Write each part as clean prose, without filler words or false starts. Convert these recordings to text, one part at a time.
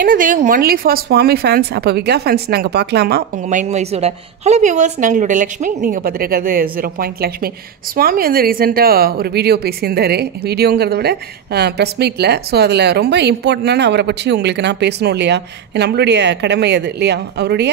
என்னது only for Swami fans? அப்போ விகா fans நாங்கள் பார்க்கலாமா உங்கள் மைண்ட் வைஸோட? ஹலோ வியூவர்ஸ், நாங்களோட லக்ஷ்மி, நீங்கள் பார்த்துருக்கிறது 0 லக்ஷ்மி. சுவாமி வந்து ரீசெண்டாக ஒரு வீடியோ பேசியிருந்தார். வீடியோங்கிறத விட ப்ரெஸ் மீட்டில். ஸோ அதில் ரொம்ப இம்பார்ட்டண்டான அவரை பற்றி உங்களுக்கு நான் பேசணும் இல்லையா? நம்மளுடைய கடமை அது இல்லையா? அவருடைய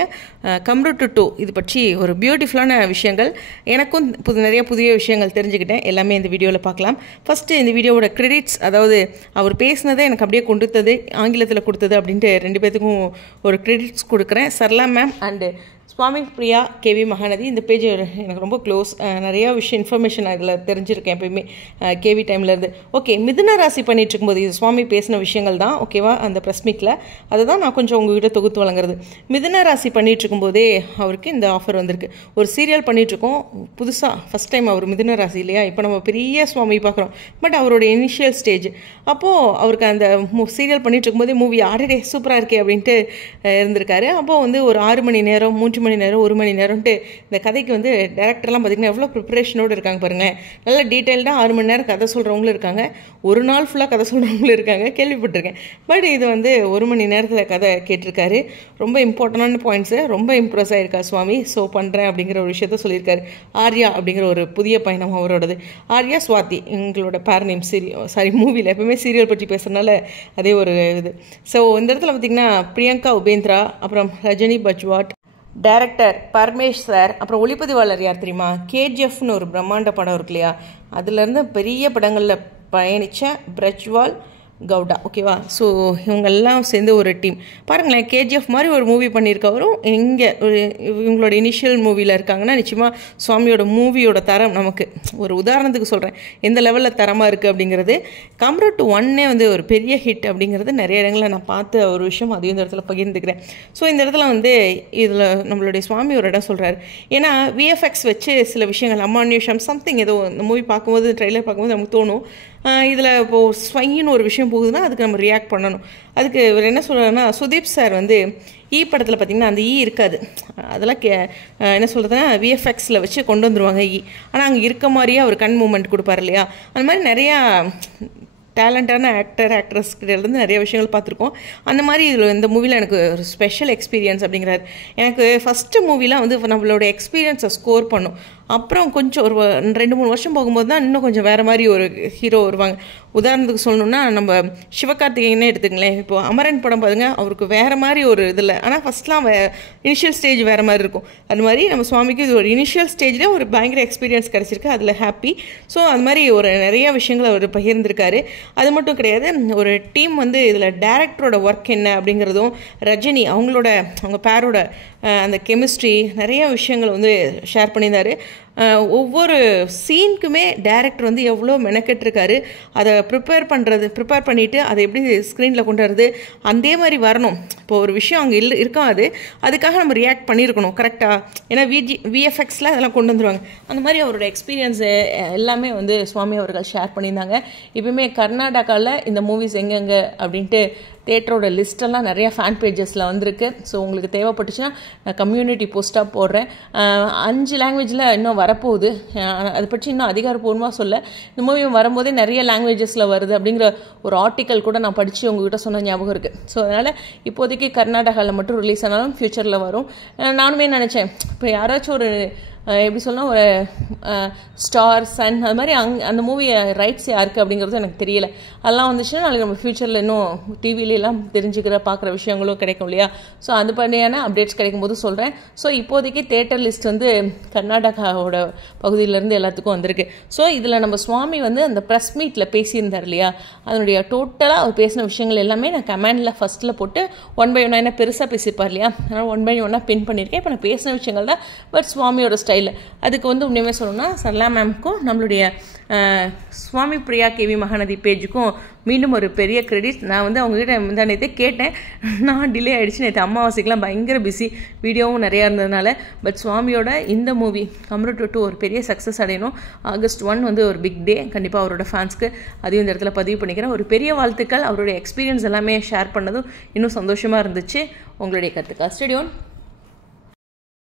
கம்ரூட் டு இது பற்றி ஒரு பியூட்டிஃபுல்லான விஷயங்கள், எனக்கும் நிறைய புதிய விஷயங்கள் தெரிஞ்சுக்கிட்டேன். எல்லாமே இந்த வீடியோவில் பார்க்கலாம். ஃபஸ்ட்டு இந்த வீடியோவோட கிரெடிட்ஸ், அதாவது அவர் பேசினதை எனக்கு அப்படியே கொண்டுத்தது, ஆங்கிலத்தில் கொடுத்தது அப்படின்ட்டு ரெண்டு பேத்துக்கும் ஒரு கிரெடிட்ஸ் கொடுக்குறேன். Sarala ma'am and Swami Priya K V Mahanadi. இந்த பேஜ் எனக்கு ரொம்ப க்ளோஸ். நிறையா விஷயம் இன்ஃபர்மேஷன் அதில் தெரிஞ்சிருக்கேன் எப்பயுமே கேவி டைம்லேருந்து. ஓகே, மிதுன ராசி பண்ணிட்டு இருக்கும்போது இது சுவாமி பேசின விஷயங்கள் தான், ஓகேவா? அந்த ப்ரெஸ் மீட்டில் அதை தான் நான் கொஞ்சம் உங்ககிட்ட தொகுத்து வழங்குறது. மிதுன ராசி பண்ணிட்டு இருக்கும்போதே அவருக்கு இந்த ஆஃபர் வந்திருக்கு. ஒரு சீரியல் பண்ணிகிட்ருக்கோம் புதுசாக, ஃபஸ்ட் டைம் அவர் மிதுன ராசி இல்லையா? இப்போ நம்ம பெரிய சுவாமி பார்க்குறோம், பட் அவரோட இனிஷியல் ஸ்டேஜ். அப்போது அவருக்கு அந்த சீரியல் பண்ணிட்டு இருக்கும்போதே மூவி ஆடே சூப்பராக இருக்கே அப்படின்ட்டு இருந்திருக்காரு. அப்போது வந்து ஒரு 6 மணி நேரம், 3 மணி நேரம், 1 மணி நேரம்ட்டு இந்த கதைக்கு வந்து டேரக்டர்லாம் பார்த்திங்கன்னா எவ்வளோ ப்ரிப்பரேஷனோடு இருக்காங்க பாருங்கள். நல்ல டீட்டெயில்டாக 6 மணி நேரம் கதை சொல்கிறவங்களும் இருக்காங்க, ஒரு நாள் ஃபுல்லாக கதை சொல்கிறவங்களும் இருக்காங்க, கேள்விப்பட்டிருக்கேன். பட் இது வந்து 1 மணி நேரத்தில் கதை கேட்டிருக்காரு. ரொம்ப இம்பார்ட்டண்டான பாயிண்ட்ஸு, ரொம்ப இம்ப்ரெஸ் ஆகிருக்கா சுவாமி. ஸோ பண்ணுறேன் அப்படிங்கிற ஒரு விஷயத்த சொல்லியிருக்காரு. ஆர்யா அப்படிங்கிற ஒரு புதிய பயணம் அவரோடது. ஆர்யா சுவாதி எங்களோட பேர் நேம். மூவியில் எப்பவுமே சீரியல் பற்றி பேசுகிறதுனால அதே ஒரு இது. ஸோ இந்த இடத்துல பார்த்திங்கன்னா பிரியங்கா உபேந்திரா, அப்புறம் ரஜினி பஜ்வாட், டைரக்டர் பரமேஷ் சார், அப்புறம் ஒளிப்பதிவாளர் யார் தெரியுமா? கேஜிஎஃப்னு ஒரு பிரம்மாண்ட படம் இருக்கு இல்லையா? அதுலேருந்து பெரிய படங்களில் பயணித்த பிரஜ்வால் கவுடா, ஓகேவா? ஸோ இவங்கெல்லாம் சேர்ந்து ஒரு டீம். பாருங்களேன், கேஜிஎஃப் மாதிரி ஒரு மூவி பண்ணியிருக்கவரும் இங்கே இவங்களோட இனிஷியல் மூவியில் இருக்காங்கன்னா நிச்சயமாக சுவாமியோட மூவியோட தரம் நமக்கு ஒரு உதாரணத்துக்கு சொல்கிறேன் எந்த லெவலில் தரமாக இருக்குது அப்படிங்கிறது. கம்ரூட் 1 வந்து ஒரு பெரிய ஹிட் அப்படிங்கிறது நிறைய இடங்களில் நான் பார்த்த ஒரு விஷயம், அதையும் இந்த இடத்துல பகிர்ந்துக்கிறேன். ஸோ இந்த இடத்துல வந்து இதில் நம்மளுடைய சுவாமி ஒரு இடம் சொல்கிறார். ஏன்னா விஎஃப்எக்ஸ் வச்சு சில விஷயங்கள், அமானுஷம் சம்திங் ஏதோ இந்த மூவி பார்க்கும்போது, ட்ரெய்லர் பார்க்கும்போது நமக்கு தோணும், இதில் இப்போது ஸ்வைன்னு ஒரு விஷயம் போகுதுன்னா அதுக்கு நம்ம ரியாக்ட் பண்ணணும். அதுக்கு இவர் என்ன சொல்கிறாருன்னா, சுதீப் சார் வந்து படத்தில் பார்த்திங்கன்னா அந்த இருக்காது, அதெல்லாம் என்ன சொல்கிறதுனா விஎஃப்எக்ஸில் வச்சு கொண்டு வந்துடுவாங்க ஆனால் அங்கே இருக்க மாதிரியே அவர் கண் மூமெண்ட் கொடுப்பார் இல்லையா? அந்த மாதிரி நிறையா டேலண்டான ஆக்ட்ரஸ் கிட்டேருந்து நிறைய விஷயங்கள் பார்த்துருக்கோம். அந்த மாதிரி இதில் இந்த மூவியில் எனக்கு ஒரு ஸ்பெஷல் எக்ஸ்பீரியன்ஸ் அப்படிங்கிறாரு. எனக்கு ஃபஸ்ட்டு மூவிலாம் வந்து நம்மளோட எக்ஸ்பீரியன்ஸை ஸ்கோர் பண்ணும். அப்புறம் கொஞ்சம் ஒரு 2-3 வருஷம் போகும்போது தான் இன்னும் கொஞ்சம் வேறு மாதிரி ஒரு ஹீரோ வருவாங்க. உதாரணத்துக்கு சொல்லணுன்னா நம்ம சிவகார்த்திகேயனே எடுத்துங்களேன். இப்போது அமரன் படம் பாருங்க, அவருக்கு வேறு மாதிரி ஒரு இதில், ஆனால் ஃபஸ்ட்லாம் இனிஷியல் ஸ்டேஜ் வேறு மாதிரி இருக்கும். அது மாதிரி நம்ம சுவாமிக்கு இது ஒரு இனிஷியல் ஸ்டேஜில் ஒரு பயங்கர எக்ஸ்பீரியன்ஸ் கிடச்சிருக்கு, அதில் ஹாப்பி. ஸோ அது மாதிரி ஒரு நிறைய விஷயங்கள் அவர் பகிர்ந்திருக்காரு. அது மட்டும் கிடையாது, ஒரு டீம் வந்து இதில் டேரக்டரோட ஒர்க் என்ன அப்படிங்கிறதும், ரஜினி அவங்க பேரோட அந்த கெமிஸ்ட்ரி, நிறைய விஷயங்கள் வந்து ஷேர் பண்ணியிருந்தார். ஒவ்வொரு சீனுக்குமே டைரக்டர் வந்து எவ்வளோ மெனக்கெட்டிருக்காரு, அதை ப்ரிப்பேர் பண்ணிவிட்டு அதை எப்படி ஸ்க்ரீனில் கொண்டு வரது, அதே மாதிரி வரணும். இப்போ ஒரு விஷயம் அங்கே இருக்காது, அதுக்காக நம்ம ரியாக்ட் பண்ணியிருக்கணும் கரெக்டாக. ஏன்னா விஎஃப்எக்ஸில் அதெல்லாம் கொண்டு வந்துடுவாங்க. அந்த மாதிரி அவரோட எக்ஸ்பீரியன்ஸு எல்லாமே வந்து சுவாமி அவர்கள் ஷேர் பண்ணியிருந்தாங்க. இப்போயுமே கர்நாடகாவில் இந்த மூவிஸ் எங்கெங்கே அப்படின்ட்டு தேட்டரோட லிஸ்ட்டெல்லாம் நிறையா ஃபேன் பேஜஸில் வந்திருக்கு. ஸோ உங்களுக்கு தேவைப்பட்டுச்சுன்னா நான் கம்யூனிட்டி போஸ்ட்டாக போடுறேன். 5 லாங்குவேஜில் இன்னும் வரப்போகுது. அதை பற்றி இன்னும் அதிகாரப்பூர்வமாக சொல்ல, இந்த மூவி வரும்போதே நிறைய லாங்குவேஜஸில் வருது அப்படிங்கிற ஒரு ஆர்டிக்கல் கூட நான் படித்து உங்ககிட்ட சொன்ன ஞாபகம் இருக்குது. ஸோ அதனால் இப்போதைக்கு கர்நாடகாவில் மட்டும் ரிலீஸ் ஆனாலும் ஃப்யூச்சரில் வரும். நானுமே நினச்சேன், இப்போ யாராச்சும் ஒரு எப்படி சொல்லணும், ஒரு ஸ்டார் சன் அது மாதிரி அந்த மூவி ரைட்ஸ் யாருக்கு அப்படிங்கிறது எனக்கு தெரியல. அதெல்லாம் வந்துச்சுன்னா நாளைக்கு நம்ம ஃப்யூச்சரில் இன்னும் டிவிலெலாம் பார்க்குற விஷயங்களும் கிடைக்கும் இல்லையா? ஸோ அது மாதிரியான அப்டேட்ஸ் கிடைக்கும் போது சொல்கிறேன். ஸோ இப்போதைக்கு தேட்டர் லிஸ்ட் வந்து கர்நாடகாவோட பகுதியிலேருந்து எல்லாத்துக்கும் வந்திருக்கு. ஸோ இதில் நம்ம சுவாமி வந்து அந்த ப்ரெஸ் மீட்டில் பேசியிருந்தார் இல்லையா? அதனுடைய டோட்டலாக அவர் பேசின விஷயங்கள் எல்லாமே நான் கமெண்டில் ஃபஸ்ட்டில் போட்டு 1 by 1 என்ன பெருசாக பேசியிருப்பார் இல்லையா? அதனால் 1 by 1 பின் பண்ணியிருக்கேன். இப்போ நான் பேசின விஷயங்கள் தான், பட் சுவாமியோட ஸ்டைல். அதுக்கு வந்து உண்மையுமே சொல்லணும்னா சரளா மேம்க்கும் நம்மளுடைய சுவாமி பிரியா கேவி மகாநதி பேஜுக்கும் மீண்டும் ஒரு பெரிய கிரெடிட். நான் வந்து அவங்ககிட்ட முந்தானே கேட்டேன், நான் டிலே ஆகிடுச்சு, நேற்று அமாவாசைக்கெலாம் பயங்கர பிஸி, வீடியோவும் நிறையா இருந்ததுனால. பட் சுவாமியோட இந்த மூவி கம்ரூட் 2 ஒரு பெரிய சக்ஸஸ் அடையணும். August 1 வந்து ஒரு பிக் டே கண்டிப்பாக அவரோட ஃபேன்ஸ்க்கு. அதையும் இந்த இடத்துல பதிவு பண்ணிக்கிறேன். ஒரு பெரிய வாழ்த்துக்கள். அவருடைய எக்ஸ்பீரியன்ஸ் எல்லாமே ஷேர் பண்ணதும் இன்னும் சந்தோஷமாக இருந்துச்சு. உங்களுடைய கருத்துக்கா ஸ்டேடியோன்.